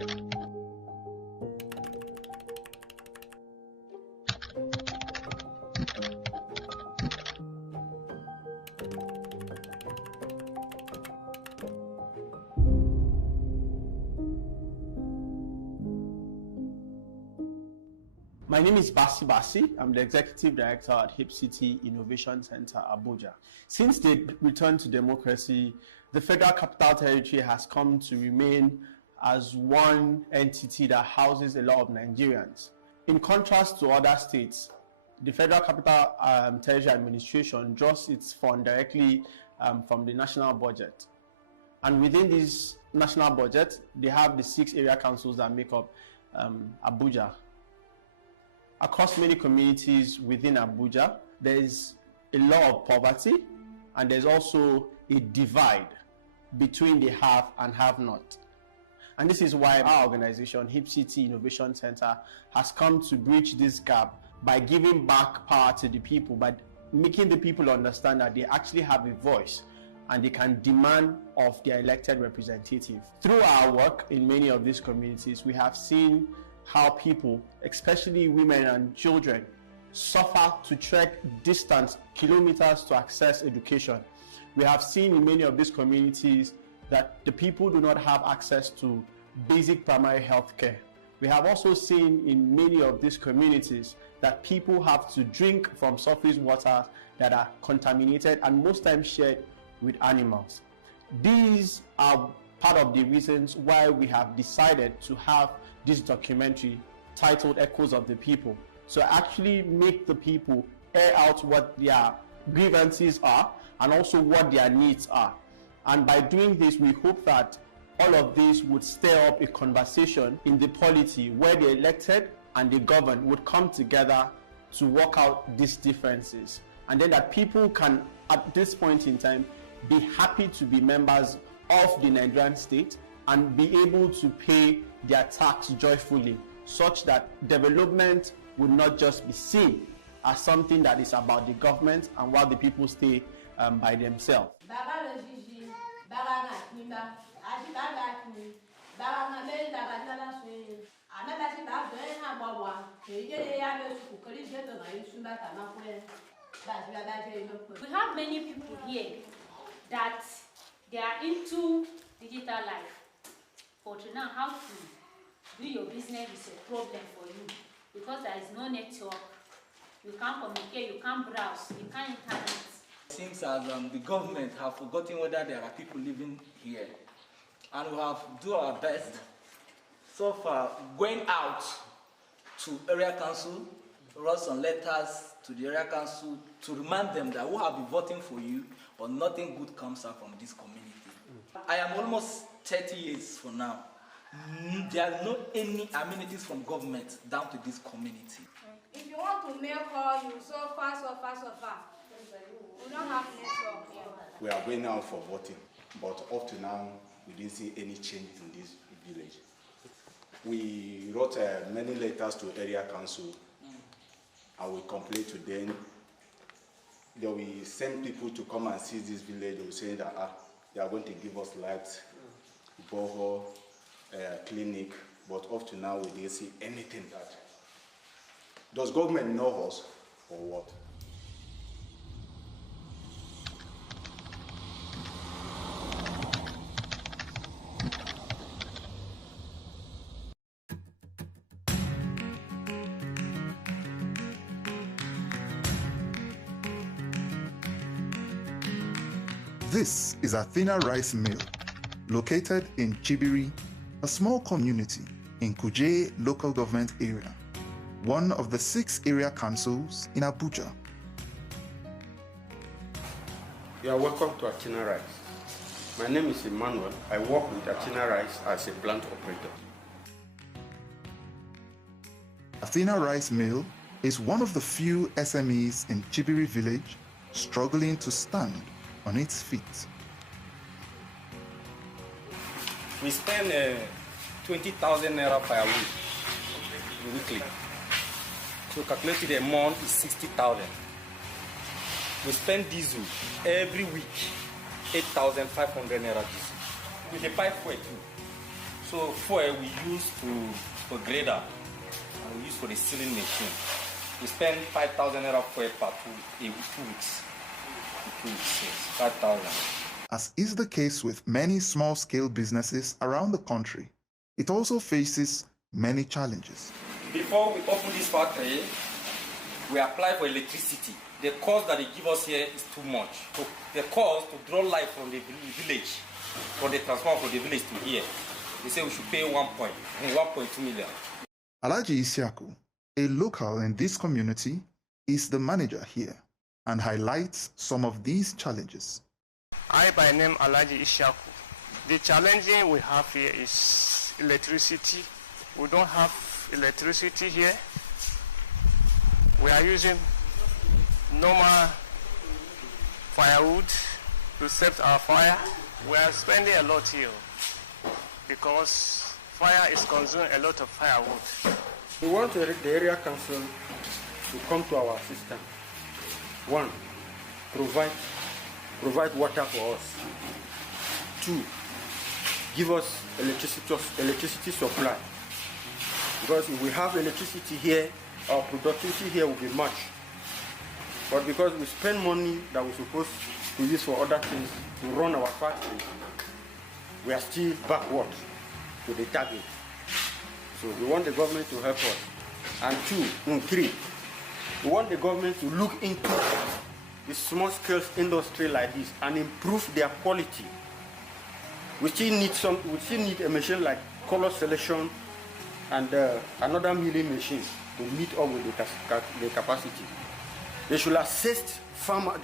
My name is Basi. I'm the Executive Director at Hip City Innovation Center, Abuja. Since the return to democracy, the Federal Capital Territory has come to remain as one entity that houses a lot of Nigerians. In contrast to other states, the Federal Capital Territory Administration draws its fund directly from the national budget. And within this national budget, they have the 6 area councils that make up Abuja. Across many communities within Abuja, there is a lot of poverty, and there's also a divide between the have and have not. And this is why our organization, Hip City Innovation Center, has come to bridge this gap by giving back power to the people, by making the people understand that they actually have a voice and they can demand of their elected representative. Through our work in many of these communities, we have seen how people, especially women and children, suffer to trek distance, kilometers to access education. We have seen in many of these communities that the people do not have access to basic primary health care. We have also seen in many of these communities that people have to drink from surface waters that are contaminated and most times shared with animals. These are part of the reasons why we have decided to have this documentary titled Echoes of the People, so actually make the people air out what their grievances are and also what their needs are. And by doing this, we hope that all of this would stir up a conversation in the polity where the elected and the governed would come together to work out these differences, and then that people can, at this point in time, be happy to be members of the Nigerian state and be able to pay their tax joyfully, such that development would not just be seen as something that is about the government and while the people stay by themselves. We have many people here that they are into digital life, but now how to do your business is a problem for you because there is no network. You can't communicate, you can't browse, you can't internet. It seems as the government have forgotten whether there are people living here, and we have do our best so far going out to area council, wrote some letters to the area council to remind them that we have been voting for you, but nothing good comes out from this community. I am almost 30 years from now. There are no any amenities from government down to this community. If you want to make call, you so far. We don't have network here. We are going out for voting, but up to now, we didn't see any change in this village. We wrote many letters to area council, and we complained to them. Then we send people to come and see this village. They will say that they are going to give us lights, Boho, clinic, but up to now we didn't see anything that. Does government know us or what? This is Athena Rice Mill, located in Chibiri, a small community in Kuje local government area, one of the 6 area councils in Abuja. You are welcome to Athena Rice. My name is Emmanuel. I work with Athena Rice as a plant operator. Athena Rice Mill is one of the few SMEs in Chibiri village struggling to stand on its feet. We spend 20,000 naira per week, weekly. So calculated a month is 60,000. We spend diesel every week, 8,500 naira diesel. With the pipe fuel too. So fuel we use for grader, and we use for the sealing machine. We spend 5,000 naira fuel per 2 weeks. 2 weeks, yes, 5,000. As is the case with many small-scale businesses around the country, it also faces many challenges. Before we open this factory, we apply for electricity. The cost that they give us here is too much. So the cost to draw light from the village, from the transformer from the village to here, they say we should pay 1.2 million. Alhaji Isiaku, a local in this community, is the manager here and highlights some of these challenges. I by name Alhaji Isiaku. The challenge we have here is electricity. We don't have electricity here. We are using normal firewood to set our fire. We are spending a lot here because fire is consuming a lot of firewood. We want the area council to come to our system. One, provide water for us. Two, give us electricity supply. Because if we have electricity here, our productivity here will be much. But because we spend money that we're supposed to use for other things to run our factory, we are still backward to the target. So we want the government to help us. And three, we want the government to look into the small-scale industry like this and improve their quality. We still need a machine like color selection and another milling machine to meet up with the capacity. They should assist farmers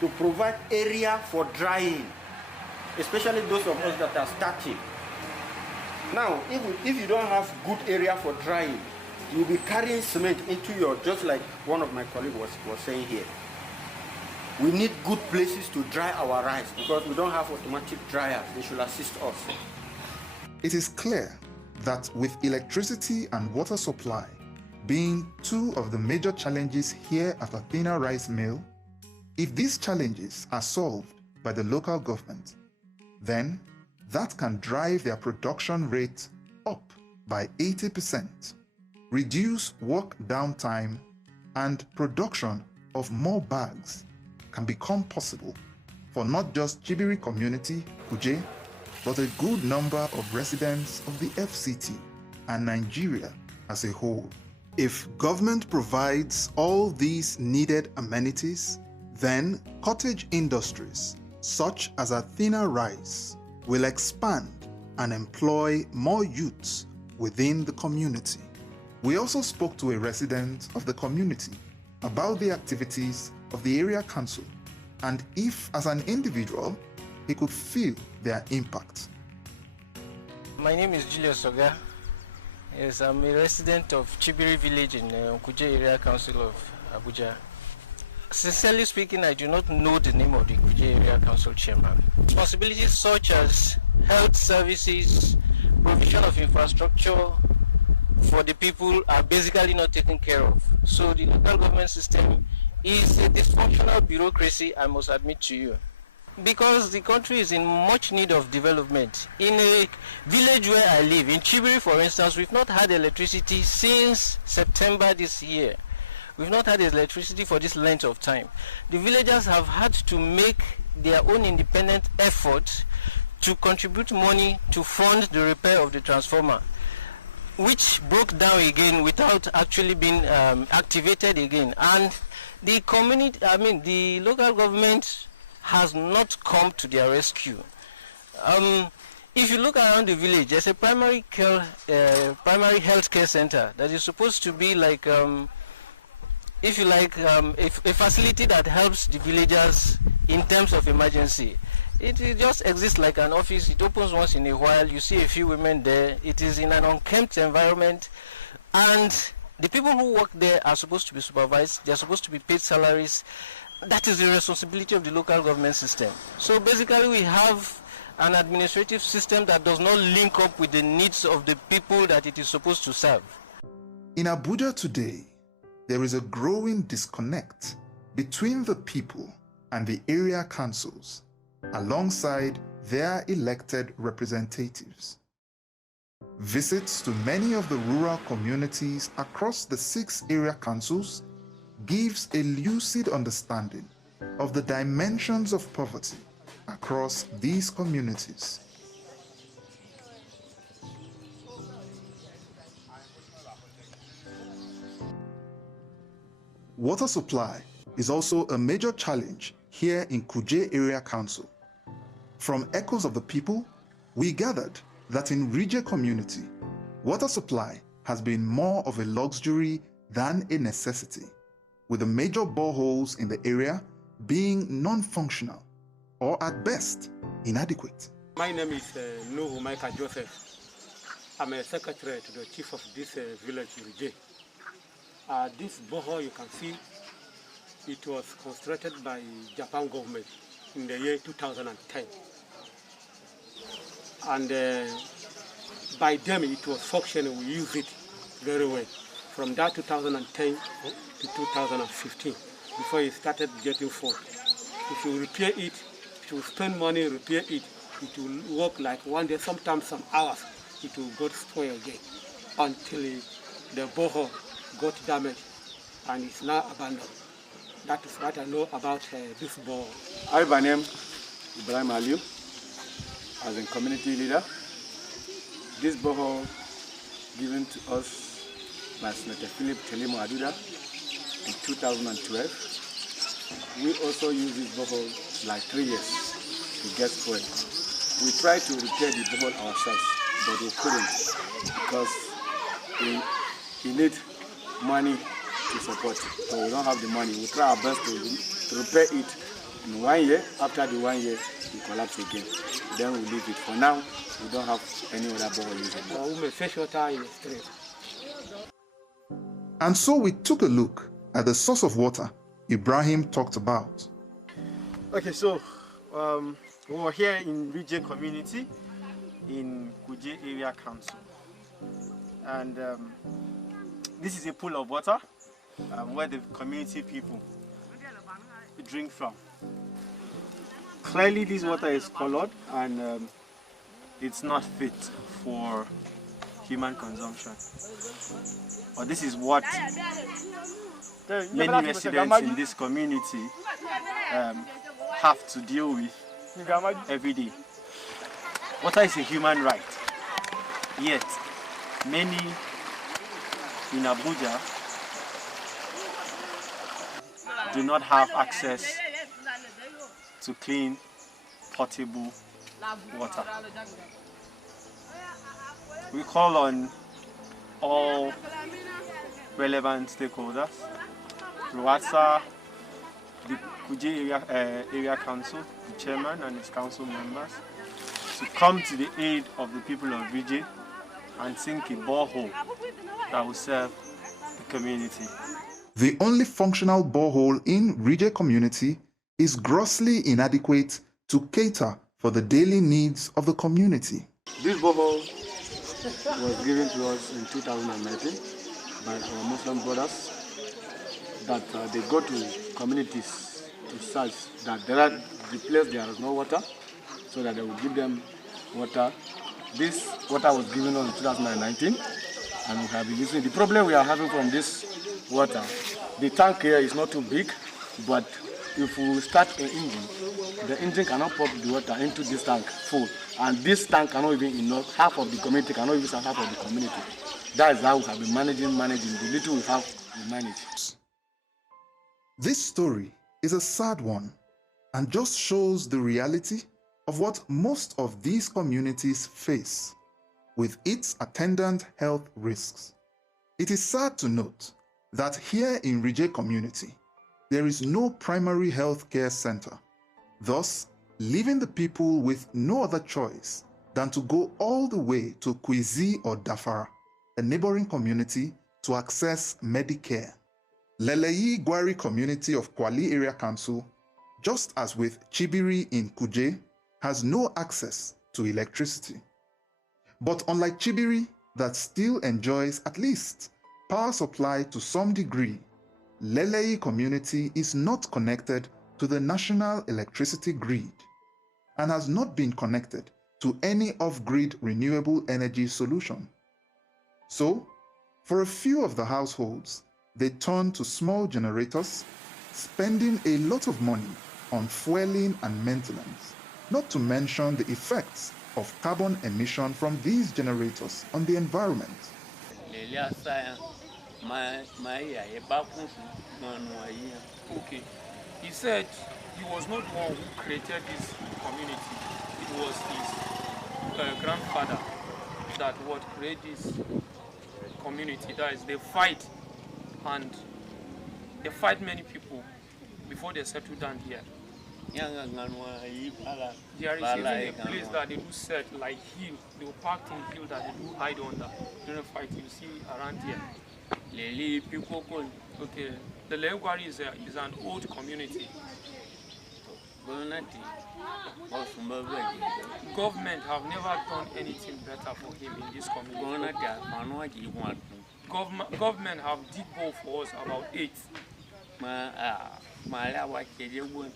to provide area for drying, especially those of us that are starting. Now, if you don't have good area for drying, you'll be carrying cement into your, just like one of my colleagues was saying here. We need good places to dry our rice because we don't have automatic dryers. They should assist us. It is clear that with electricity and water supply being two of the major challenges here at Athena Rice Mill, if these challenges are solved by the local government, then that can drive their production rate up by 80%, reduce work downtime, and production of more bags can become possible for not just Chibiri community, Kuje, but a good number of residents of the FCT and Nigeria as a whole. If government provides all these needed amenities, then cottage industries such as Athena Rice will expand and employ more youths within the community. We also spoke to a resident of the community about the activities of the area council and if, as an individual, he could feel their impact. My name is Julius Oga. Yes, I'm a resident of Chibiri village in Kuje area council of Abuja. Sincerely speaking, I do not know the name of the Kuje area council chairman. Responsibilities such as health services, provision of infrastructure for the people are basically not taken care of. So the local government system is a dysfunctional bureaucracy, I must admit to you. Because the country is in much need of development. In a village where I live, in Chibiri for instance, we've not had electricity since September this year. We've not had electricity for this length of time. The villagers have had to make their own independent effort to contribute money to fund the repair of the transformer, which broke down again without actually being activated again. And the community, the local government has not come to their rescue. If you look around the village, there's a primary health care center that is supposed to be like, if you like, a facility that helps the villagers in terms of emergency. It just exists like an office. It opens once in a while. You see a few women there. It is in an unkempt environment, and the people who work there are supposed to be supervised. They're supposed to be paid salaries. That is the responsibility of the local government system. So basically we have an administrative system that does not link up with the needs of the people that it is supposed to serve. In Abuja today, there is a growing disconnect between the people and the area councils, alongside their elected representatives. Visits to many of the rural communities across the 6 area councils gives a lucid understanding of the dimensions of poverty across these communities. Water supply is also a major challenge here in Kuje Area Council. From echoes of the people, we gathered that in Rije community, water supply has been more of a luxury than a necessity, with the major boreholes in the area being non-functional or at best inadequate. My name is Nuhu Micah Joseph. I'm a secretary to the chief of this village, Rije. This borehole you can see, it was constructed by Japan government in the year 2010. And by them it was functioning, we used it very well. From that 2010 to 2015, before it started getting fault. If you repair it, if you spend money repair it, it will work like one day, sometimes some hours, it will go spoil again until the borehole got damaged and it's now abandoned. That is what I know about this borehole. I by name Ibrahim Aliu, as a community leader. This borehole given to us by Senator Philip Telimo Aduda in 2012. We also used this borehole like 3 years to get spoiled. We tried to repair the borehole ourselves, but we couldn't because we need money to support it. So we don't have the money. We try our best to repair it in 1 year. After the 1 year, we collapse again. Then we leave it. For now, we don't have any other borehole using it. And so we took a look at the source of water Ibrahim talked about. Okay, so we were here in Rije community in Kuje Area Council. And this is a pool of water where the community people drink from. Clearly this water is colored and it's not fit for human consumption. But this is what many residents in this community have to deal with every day. Water is a human right, yet many in Abuja do not have access to clean, potable water. We call on all relevant stakeholders, Ruwasa, the Kuje area Council, the chairman and his council members, to come to the aid of the people of Rije and sink a borehole that will serve the community. The only functional borehole in Rije community is grossly inadequate to cater for the daily needs of the community. This borehole was given to us in 2019 by our Muslim brothers, that they go to communities to search that the place there is no water, so that they will give them water. This water was given us in 2019 and we have been using it. The problem we are having from this water, the tank here is not too big, but if we start an engine, the engine cannot pump the water into this tank full, and this tank cannot even enough. Half of the community cannot use half of the community. That is how we have been managing the little we have, we manage. This story is a sad one and just shows the reality of what most of these communities face, with its attendant health risks. It is sad to note that here in Rije community, there is no primary health care center, thus leaving the people with no other choice than to go all the way to Kwizi or Dafara, a neighboring community, to access Medicare. Leleyi Gwari community of Kwali Area Council, just as with Chibiri in Kuje, has no access to electricity. But unlike Chibiri, that still enjoys at least power supply to some degree, Leleyi community is not connected to the national electricity grid. and has not been connected to any off-grid renewable energy solution. So, for a few of the households, they turn to small generators, spending a lot of money on fueling and maintenance, not to mention the effects of carbon emission from these generators on the environment. Okay. He said he was not the one who created this community. It was his grandfather that would create this community. That is, they fight, and they fight many people before they settle down here. There is even a place that they do set like hill. They will park in hill that they do hide under during fight. You see around here. Okay, the Leguari is an old community. Government have never done anything better for him in this community. Government have dig hole for us about 8.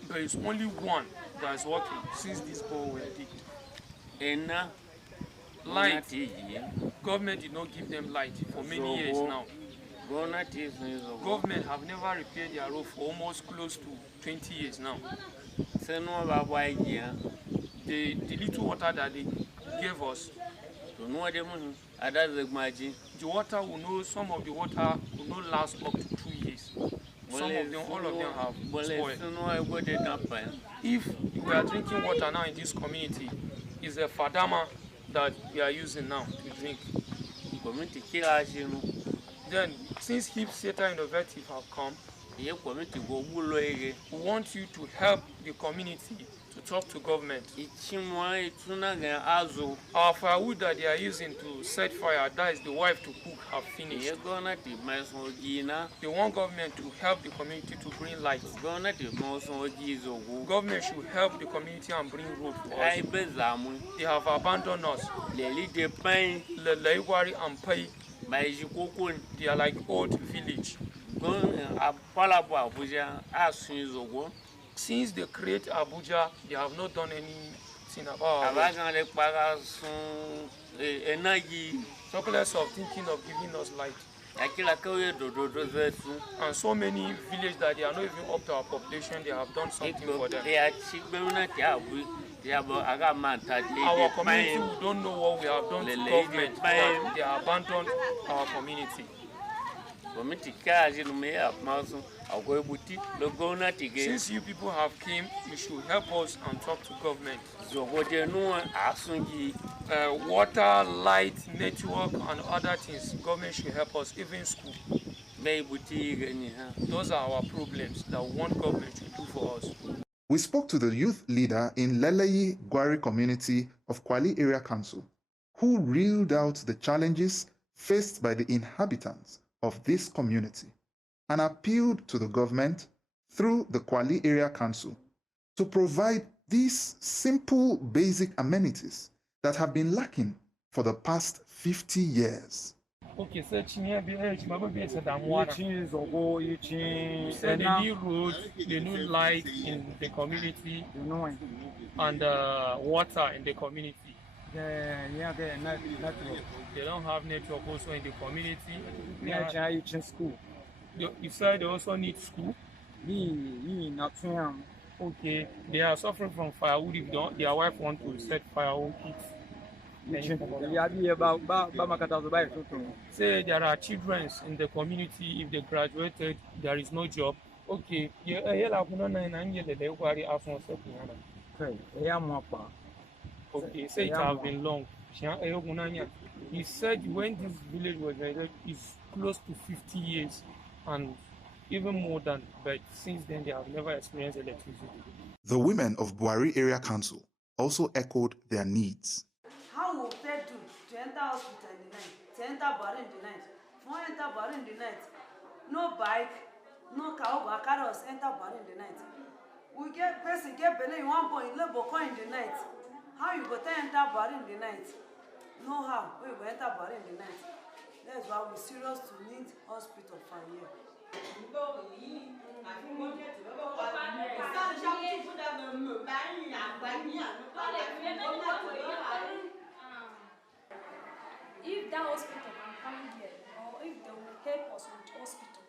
There is only one that is working since this hole were digged. Light. Government did not give them light for many years now. Government have never repaired their road for almost close to 20 years now. The little water that they gave us, the water will know, some of the water will not last up to 2 years. Some of them, all of them have spoiled. If we are drinking water now in this community, it's a fadama that we are using now to drink. Then, since Hip Seta Innovative have come, we want you to help the community to talk to government. Our firewood that they are using to set fire, that is the wife to cook, have finished. They want government to help the community to bring light. Government should help the community and bring road for us. They have abandoned us. Leguari and Pai, they are like old village. Since they create Abuja, they have not done anything about it. Talkless of thinking of giving us light. And so many villages that they are not even up to our population, they have done something for them. Our community, we don't know what we have done to government, but they have abandoned our community. Since you people have came, you should help us and talk to government. Water, light, network, and other things, government should help us, even school. Those are our problems that we want government to do for us. We spoke to the youth leader in Leleyi Gwari community of Kwali Area Council, who reeled out the challenges faced by the inhabitants of this community and appealed to the government through the Kwali Area Council to provide these simple basic amenities that have been lacking for the past 50 years. Okay, so they need roads, they need light in the community, and water in the community. They don't have network also in the community. School. You said they also need school? Okay, they are suffering from firewood. If their wife want to set firewood kits. Say there are children in the community, if they graduated, there is no job. Okay, okay, say it has been long. He said when this village was created, it's close to 50 years and even more than, but since then they have never experienced electricity. The women of Buari Area Council also echoed their needs. How will they do to enter hospital in the night, to enter bar in the night? If we enter bar in the night, no bike, no car, but carry us enter bar in the night. We get person get belay one boy in labor in the night. How you go to enter bar in the night? No how we go enter bar in the night. That's why we serious to need hospital for here. If that hospital can come here, or if they will help us with hospital,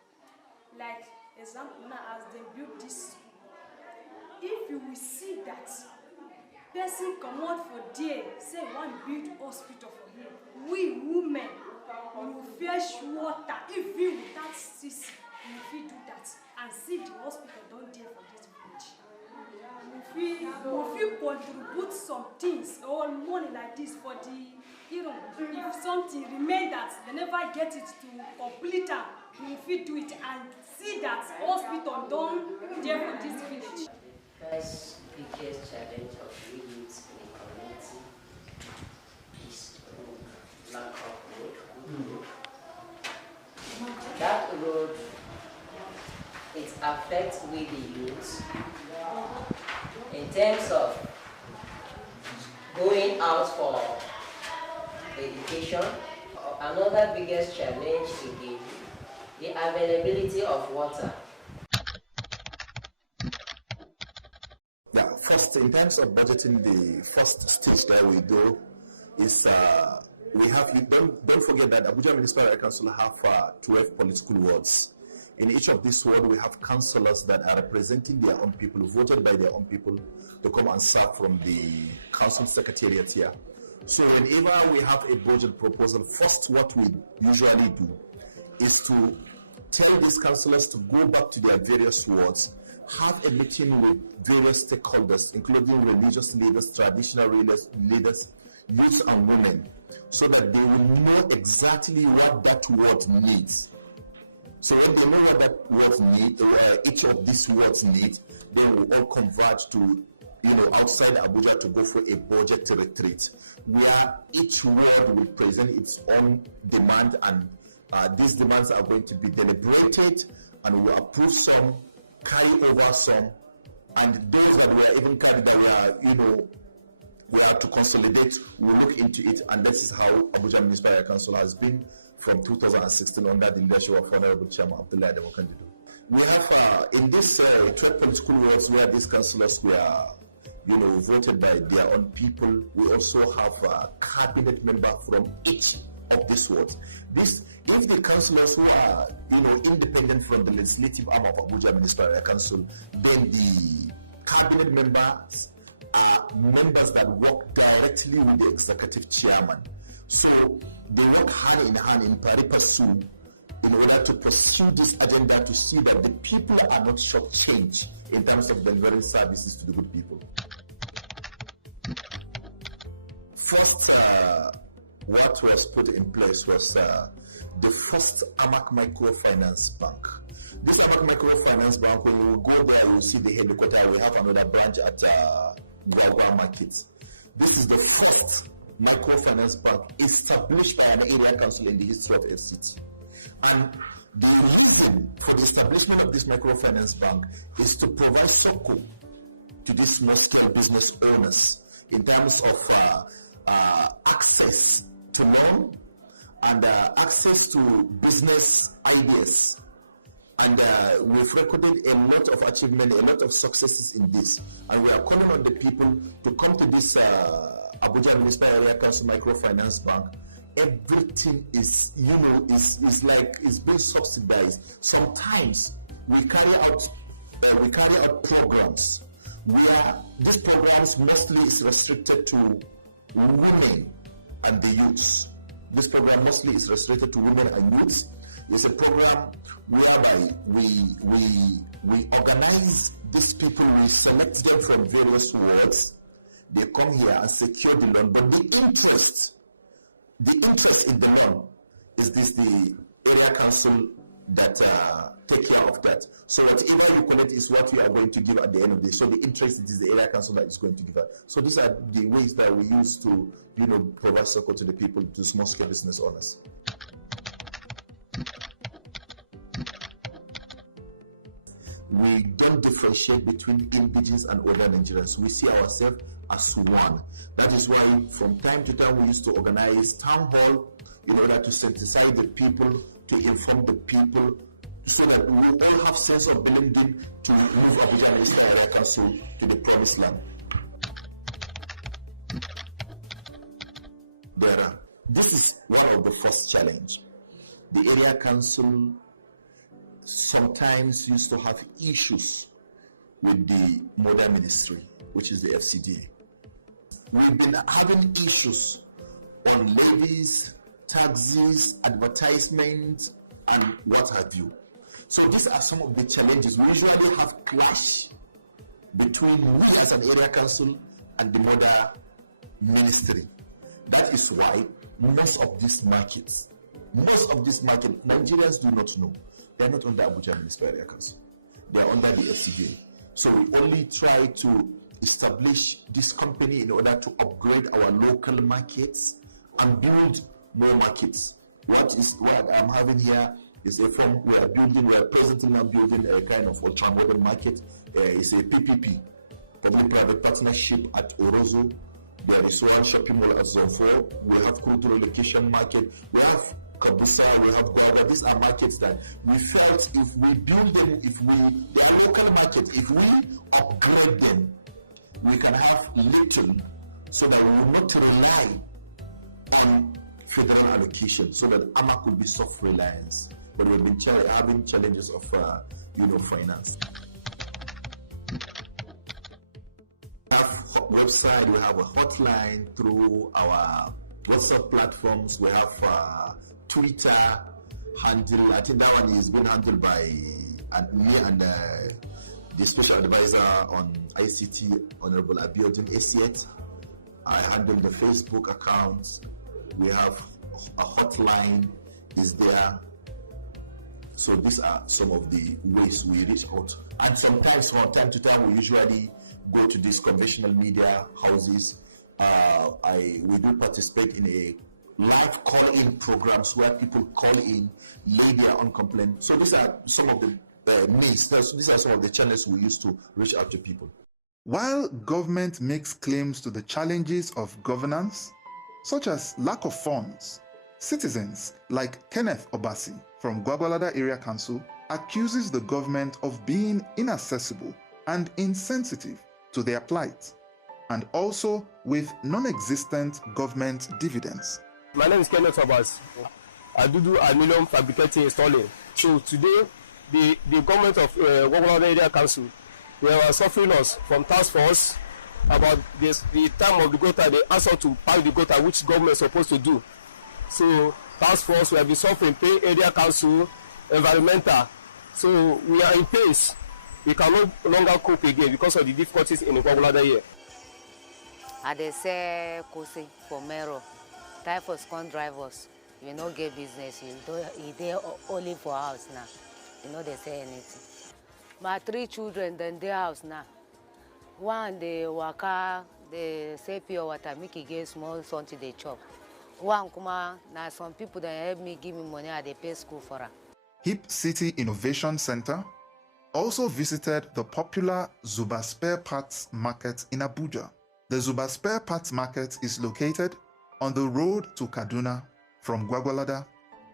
like example now as they build this school, if you will see that person come out for there, say one build hospital for him, we women will fetch water. If we without CC, we will do that and see the hospital don't there for this village. We feel contribute some things or money like this for the, you know, if something remain that they never get it to complete them, we feel do it and see that hospital don't there for this village. First biggest challenge of youth in the community is lack of road. That road, it affects we the youth in terms of going out for education. Another biggest challenge again, the availability of water. Yeah, first, in terms of budgeting, the first stage that we do is we have, don't forget that Abuja Municipal Area Council have 12 political wards. In each of these wards, we have councillors that are representing their own people, voted by their own people, to come and serve from the council secretariat here. So whenever we have a budget proposal, first what we usually do is to tell these councillors to go back to their various wards, have a meeting with various stakeholders, including religious leaders, traditional leaders, youth and women, so that they will know exactly what that ward needs. So when they know what that ward needs, each of these wards needs, they will all converge to, outside Abuja to go for a budget retreat, where each ward will present its own demand, and these demands are going to be deliberated, and we will approve some, carry over some, and those that were even carried that we have to consolidate, we'll look into it, and this is how Abuja Municipal Area Council has been from 2016 under the leadership of Honorable Chairman Abdullah Demokandido. We have in this 12 political wards where these councillors were voted by their own people, we also have a cabinet member from each of these wards. If the councillors who are independent from the legislative arm of Abuja Municipal Area Council, then the cabinet members are members that work directly with the executive chairman. So they work hand in hand in pari passu in order to pursue this agenda to see that the people are not shortchanged in terms of delivering services to the good people. First, what was put in place was the first AMAC Microfinance Bank. This AMAC Microfinance Bank, when you go there, you see the headquarters. We have another branch at Gwagwa Market. This is the first microfinance bank established by an area council in the history of FCT. And the reason for the establishment of this microfinance bank is to provide support to these small-scale business owners in terms of access to loan and access to business ideas. And we've recorded a lot of achievement, a lot of successes in this. And we are calling on the people to come to this Abuja Municipal Area Council Microfinance Bank. Everything is, is being subsidized. Sometimes we carry out programs where these programs mostly is restricted to women and the youths. This program mostly is restricted to women and youths. It's a program whereby we organize these people, we select them from various wards. They come here and secure the loan, but the interest in the loan is the area council that take care of that. So whatever you collect is what we are going to give at the end of the day. So the interest is the area council that is going to give us. So these are the ways that we use to provide support to the people, to small scale business owners. We don't differentiate between indigenous and other Nigerians. We see ourselves as one. That is why from time to time we used to organize town hall in order to sensitize the people, to inform the people, so that we all have sense of belonging to move Abuja Municipal Area Council to the promised land. This is one of the first challenge. The area council sometimes used to have issues with the mother ministry, which is the FCDA. We've been having issues on levies, taxes, advertisements, and what have you. So these are some of the challenges. We usually have clash between we as an area council and the mother ministry. That is why most of these markets, Nigerians do not know. They are not under Abuja Municipal Area Council. They are under the FCDA. So we only try to establish this company in order to upgrade our local markets and build more markets. What I'm having here is a firm we are presently now building a kind of ultra-modern market. It's a PPP, public-private partnership at Orozo. There is one shopping mall at Zone 4. We have Kuduro location market. We have Kabusa, we have Guada. These are markets that we felt if we build them, they are local markets, if we upgrade them, we can have little so that we will not rely on federal allocation, so that AMA could be self-reliance. But we've been having challenges of finance. Website, we have a hotline through our WhatsApp platforms. We have Twitter handle. I think that one is being handled by me and the special advisor on ICT, Honorable Abiodun Esiet. I handle the Facebook accounts. We have a hotline is there. So these are some of the ways we reach out. And sometimes from time to time we usually go to these conventional media houses. We do participate in a live call-in programs where people call in, lay their own complaint. So these are some of the needs. These are some of the channels we use to reach out to people. While government makes claims to the challenges of governance, such as lack of funds, citizens like Kenneth Obasi from Gwagwalada Area Council accuses the government of being inaccessible and insensitive to their plight, and also with non-existent government dividends. My name is Kenneth Obasi. I do aluminium fabricating installing. So today, the government of Gwagwalada Area Council, they were suffering us from task force about the time of the gutter, the answer to pack the gutter, which government is supposed to do. So task force, we have been suffering, pay area council, environmental. So we are in pace. We can no longer cope again because of the difficulties in the Gwagwalada here. I say Kosi for Mero, typhus can't drive us. You no get business, you there only for house now. You know they say anything. My 3 children, then their house now. One they waka, they say pure water, make it get small something they chop. One kuma, now some people that help me give me money, they pay school for her. Hip City Innovation Center also visited the popular Zuba Spare Parts Market in Abuja. The Zuba Spare Parts Market is located on the road to Kaduna from Gwagwalada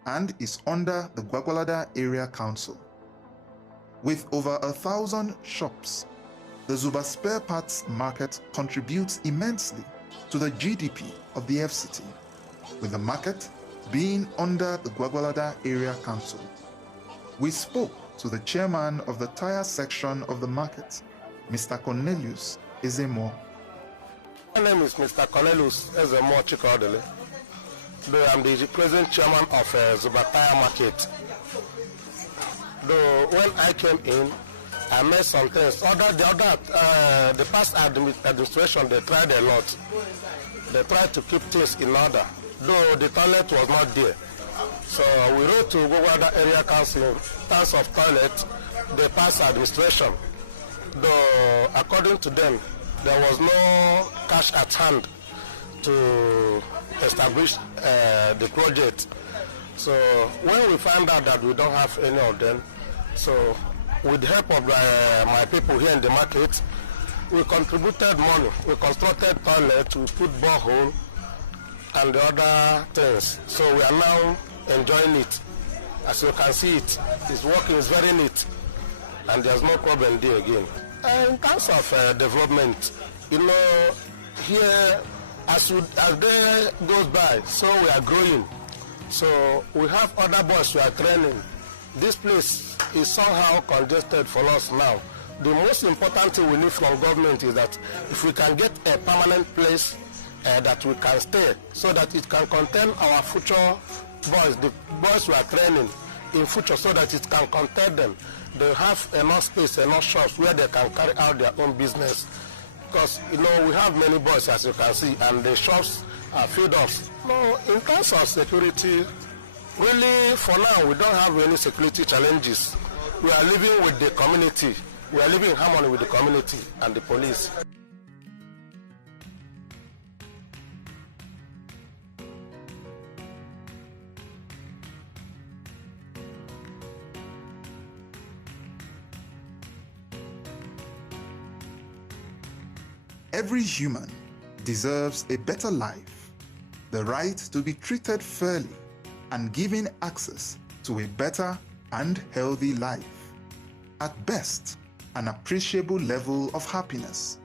and is under the Gwagwalada Area Council. With over 1,000 shops, the Zuba Spare Parts Market contributes immensely to the GDP of the FCT, with the market being under the Gwagwalada Area Council. We spoke to the chairman of the tire section of the market, Mr. Cornelius Ezemo. My name is Mr. Cornelius Ezemo Chikaodele. I'm the present chairman of Zuba Tire Market. Though when I came in, I met some things. The past administration, they tried a lot. They tried to keep things in order, though the toilet was not there. So we wrote to Gwagwalada Area Council, tons of toilet, the past administration. Though according to them, there was no cash at hand to establish the project. So when we found out that we don't have any of them, so with the help of my people here in the market, we contributed money. We constructed toilet, we put borehole and the other things. So we are now enjoying it. As you can see, it's working, it's very neat, and there's no problem there again. In terms of development, you know, here, as day goes by, so we are growing. So we have other boys we are training. This place is somehow congested for us now. The most important thing we need from government is that if we can get a permanent place that we can stay, so that it can contain our future boys, the boys we are training in future, so that it can contain them. They have enough space, enough shops where they can carry out their own business. Because, you know, we have many boys, as you can see, and the shops are filled up. No, in terms of security, really, for now, we don't have any security challenges. We are living with the community. We are living in harmony with the community and the police. Every human deserves a better life, the right to be treated fairly, and given access to a better and healthy life. At best, an appreciable level of happiness.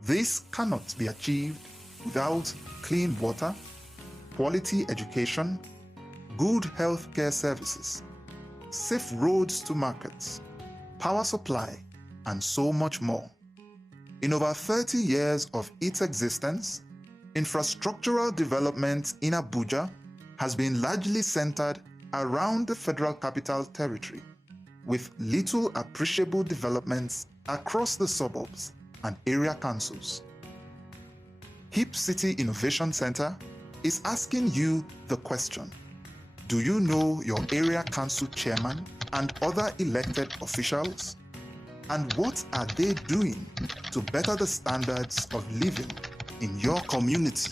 This cannot be achieved without clean water, quality education, good healthcare services, safe roads to markets, power supply, and so much more. In over 30 years of its existence, infrastructural development in Abuja has been largely centered around the Federal Capital Territory, with little appreciable developments across the suburbs and area councils. HIP City Innovation Center is asking you the question: do you know your area council chairman and other elected officials? And what are they doing to better the standards of living in your community?